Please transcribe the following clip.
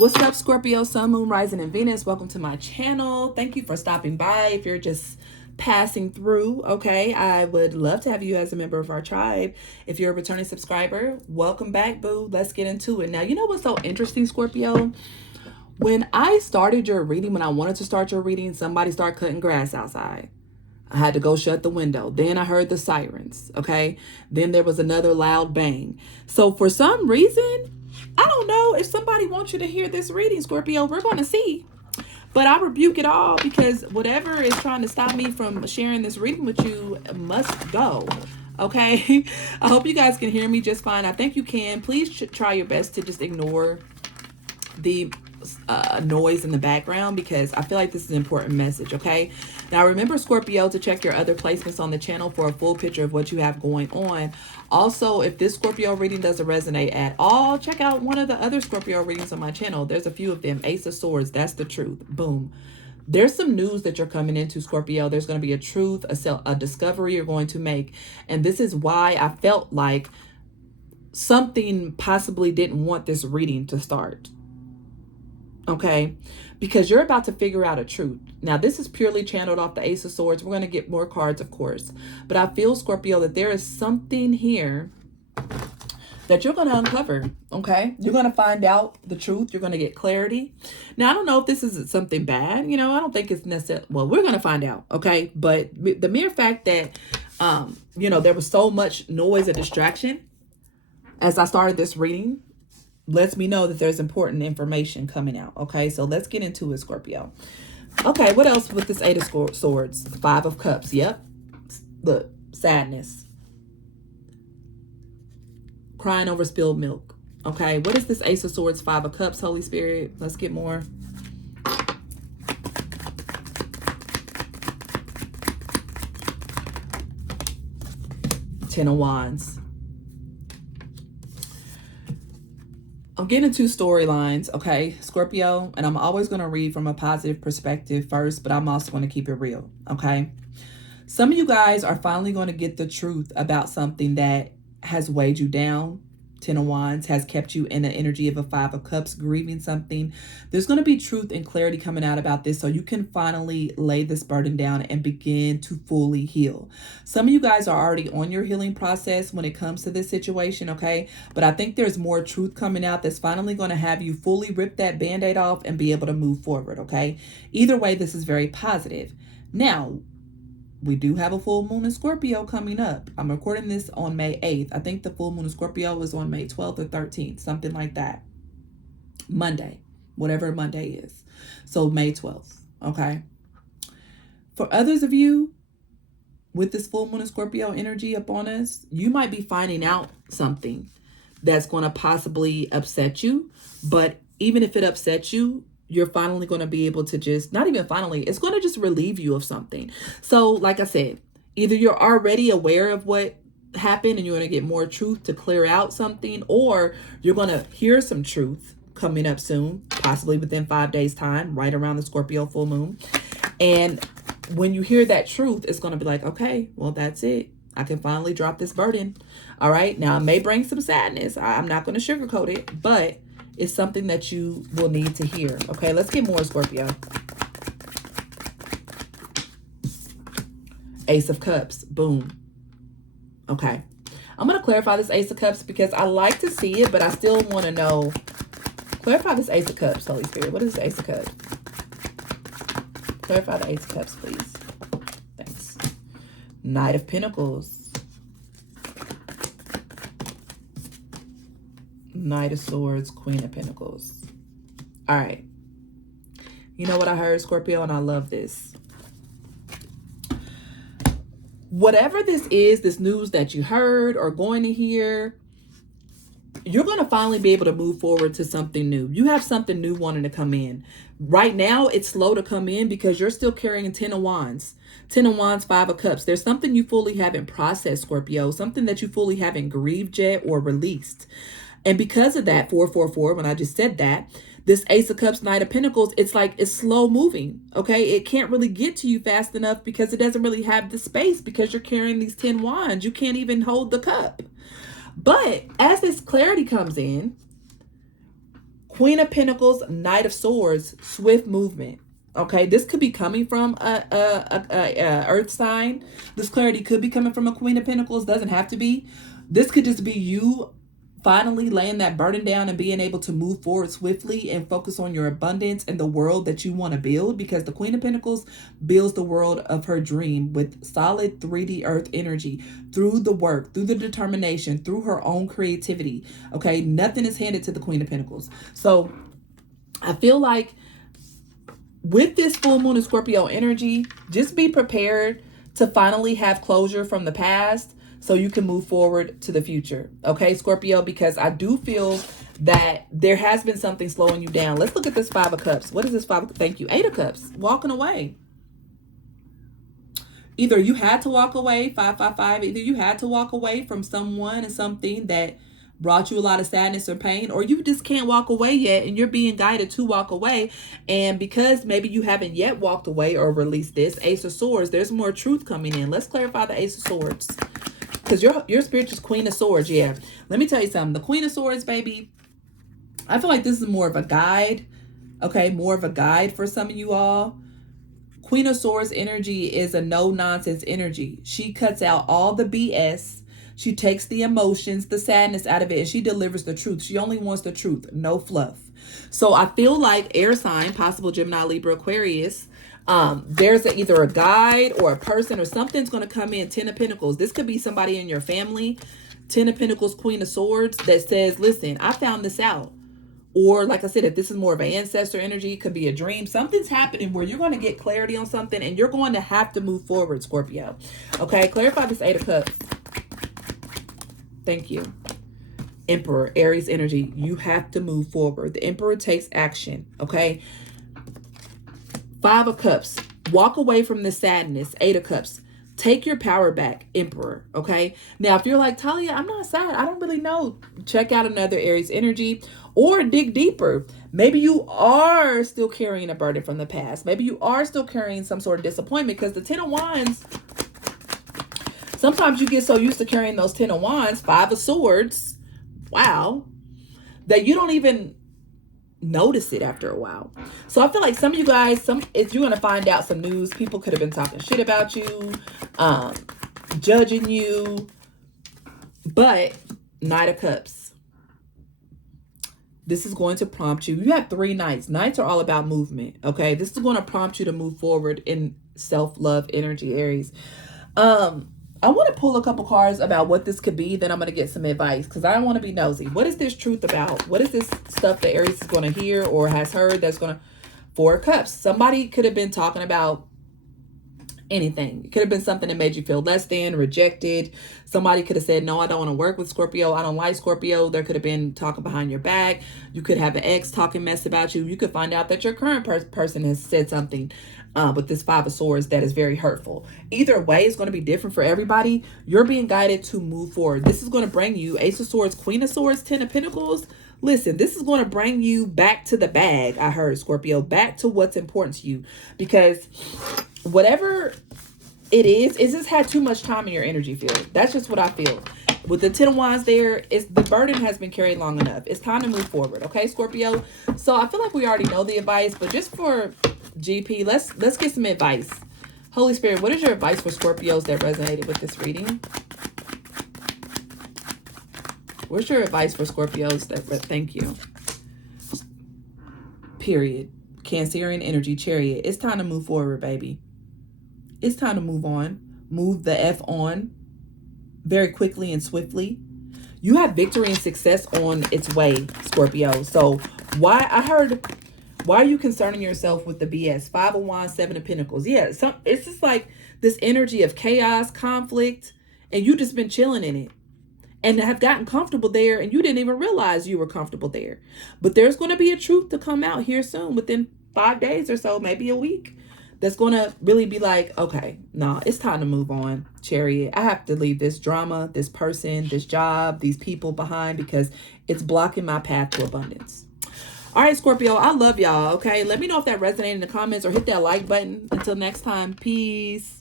What's up, Scorpio, Sun, Moon, Rising, and Venus? Welcome to my channel. Thank you for stopping by. If you're just passing through, okay, I would love to have you as a member of our tribe. If you're a returning subscriber, welcome back, boo. Let's get into it. Now, you know what's so interesting, Scorpio? When I started your reading, when I wanted to start your reading, somebody started cutting grass outside. I had to go shut the window. Then I heard the sirens, okay? Then there was another loud bang. So for some reason, I don't know if somebody wants you to hear this reading, Scorpio. We're going to see. But I rebuke it all because whatever is trying to stop me from sharing this reading with you must go. Okay? I hope you guys can hear me just fine. I think you can. Please try your best to just ignore the noise in the background because I feel like this is an important message, okay? Now remember, Scorpio, to check your other placements on the channel for a full picture of what you have going on. Also, if this Scorpio reading doesn't resonate at all, check out one of the other Scorpio readings on my channel. There's a few of them. Ace of Swords, that's the truth. Boom. There's some news that you're coming into, Scorpio. There's going to be a truth, a discovery you're going to make. And this is why I felt like something possibly didn't want this reading to start. Okay, because you're about to figure out a truth. Now, this is purely channeled off the Ace of Swords. We're going to get more cards, of course. But I feel, Scorpio, that there is something here that you're going to uncover, okay? You're going to find out the truth. You're going to get clarity. Now, I don't know if this is something bad. You know, I don't think it's necessary. Well, we're going to find out, okay? But the mere fact that, you know, there was so much noise and distraction as I started this reading, lets me know that there's important information coming out. Okay, so let's get into it, Scorpio. Okay, what else with this Eight of Swords? Five of Cups. Yep. Look, sadness. Crying over spilled milk. Okay, what is this Ace of Swords, Five of Cups, Holy Spirit? Let's get more. Ten of Wands. I'm getting two storylines, okay, Scorpio, and I'm always going to read from a positive perspective first, but I'm also going to keep it real, okay? Some of you guys are finally going to get the truth about something that has weighed you down. Ten of Wands has kept you in the energy of a Five of Cups, grieving something. There's going to be truth and clarity coming out about this, so you can finally lay this burden down and begin to fully heal. Some of you guys are already on your healing process when it comes to this situation, okay? But I think there's more truth coming out that's finally going to have you fully rip that Band-Aid off and be able to move forward, okay? Either way, this is very positive. Now, we do have a full moon in Scorpio coming up. I'm recording this on May 8th. I think the full moon in Scorpio is on May 12th or 13th, something like that. Monday, whatever Monday is. So May 12th, okay? For others of you, with this full moon in Scorpio energy upon us, you might be finding out something that's going to possibly upset you. But even if it upsets you, you're finally going to be able to just, not even finally, it's going to just relieve you of something. So like I said, either you're already aware of what happened and you're going to get more truth to clear out something, or you're going to hear some truth coming up soon, possibly within 5 days time, right around the Scorpio full moon. And when you hear that truth, it's going to be like, okay, well, that's it. I can finally drop this burden. All right. Now it may bring some sadness. I'm not going to sugarcoat it, but it's something that you will need to hear. Okay, let's get more, Scorpio. Ace of Cups. Boom. Okay. I'm going to clarify this Ace of Cups because I like to see it, but I still want to know. Clarify this Ace of Cups, Holy Spirit. What is this Ace of Cups? Clarify the Ace of Cups, please. Thanks. Knight of Pentacles. Knight of Swords, Queen of Pentacles. All right. You know what I heard, Scorpio, and I love this. Whatever this is, this news that you heard or going to hear, you're going to finally be able to move forward to something new. You have something new wanting to come in. Right now, it's slow to come in because you're still carrying Ten of Wands. Ten of Wands, Five of Cups. There's something you fully haven't processed, Scorpio. Something that you fully haven't grieved yet or released. And because of that, 444, when I just said that, this Ace of Cups, Knight of Pentacles, it's like it's slow moving, okay? It can't really get to you fast enough because it doesn't really have the space because you're carrying these 10 wands. You can't even hold the cup. But as this clarity comes in, Queen of Pentacles, Knight of Swords, swift movement. Okay, this could be coming from a earth sign. This clarity could be coming from a Queen of Pentacles. Doesn't have to be. This could just be you finally laying that burden down and being able to move forward swiftly and focus on your abundance and the world that you want to build, because the Queen of Pentacles builds the world of her dream with solid 3D earth energy through the work, through the determination, through her own creativity. Okay, nothing is handed to the Queen of Pentacles. So I feel like with this full moon in Scorpio energy, just be prepared to finally have closure from the past so you can move forward to the future. Okay, Scorpio, because I do feel that there has been something slowing you down. Let's look at this 5 of Cups. What is this 5? Thank you. 8 of Cups. Walking away. Either you had to walk away, 555. Either you had to walk away from someone and something that brought you a lot of sadness or pain, or you just can't walk away yet and you're being guided to walk away. And because maybe you haven't yet walked away or released this Ace of Swords, there's more truth coming in. Let's clarify the Ace of Swords, because your spirit is Queen of Swords. Yeah, let me tell you something. The Queen of Swords, baby, I feel like this is more of a guide. Okay, more of a guide for some of you all. Queen of Swords energy is a no nonsense energy. She cuts out all the BS. She takes the emotions, the sadness out of it, and she delivers the truth. She only wants the truth, no fluff. So I feel like air sign, possible Gemini, Libra, Aquarius, there's either a guide or a person or something's going to come in. 10 of Pentacles. This could be somebody in your family. 10 of Pentacles, Queen of Swords, that says, listen, I found this out. Or like I said, if this is more of an ancestor energy, it could be a dream. Something's happening where you're going to get clarity on something and you're going to have to move forward, Scorpio. Okay, clarify this 8 of Cups. Thank you. Emperor, Aries energy. You have to move forward. The Emperor takes action. Okay. 5 of Cups. Walk away from the sadness. 8 of Cups. Take your power back, Emperor. Okay. Now, if you're like, Talia, I'm not sad, I don't really know. Check out another Aries energy or dig deeper. Maybe you are still carrying a burden from the past. Maybe you are still carrying some sort of disappointment, because the 10 of Wands, sometimes you get so used to carrying those 10 of Wands, 5 of Swords, wow, that you don't even notice it after a while. So I feel like some of you guys, if you're going to find out some news, people could have been talking shit about you, judging you, but Knight of Cups. This is going to prompt you. You have 3 Knights. Knights are all about movement, okay? This is going to prompt you to move forward in self-love energy, Aries. I want to pull a couple cards about what this could be. Then I'm going to get some advice, because I don't want to be nosy. What is this truth about? What is this stuff that Aries is going to hear or has heard that's going to... 4 of Cups. Somebody could have been talking about anything. It could have been something that made you feel less than, rejected. Somebody could have said, no, I don't want to work with Scorpio. I don't like Scorpio. There could have been talking behind your back. You could have an ex talking mess about you. You could find out that your current person has said something with this 5 of Swords that is very hurtful. Either way, it's going to be different for everybody. You're being guided to move forward. This is going to bring you Ace of Swords, Queen of Swords, 10 of Pentacles. Listen, this is going to bring you back to the bag, I heard, Scorpio, back to what's important to you, because whatever it is, it's just had too much time in your energy field. That's just what I feel. With the 10 of Wands there, the burden has been carried long enough. It's time to move forward, okay, Scorpio? So I feel like we already know the advice, but just for GP, let's get some advice. Holy Spirit, what is your advice for Scorpios that resonated with this reading? What's your advice for Scorpios that... Thank you. Period. Cancerian energy, Chariot. It's time to move forward, baby. It's time to move on. Move the F on very quickly and swiftly. You have victory and success on its way, Scorpio. So why are you concerning yourself with the BS? 5 of Wands, 7 of Pentacles. Yeah, it's just like this energy of chaos, conflict, and you just been chilling in it and have gotten comfortable there, and you didn't even realize you were comfortable there. But there's going to be a truth to come out here soon, within 5 days or so, maybe a week, that's going to really be like, okay, nah, it's time to move on, Chariot. I have to leave this drama, this person, this job, these people behind, because it's blocking my path to abundance. All right, Scorpio, I love y'all, okay? Let me know if that resonated in the comments, or hit that like button. Until next time, peace.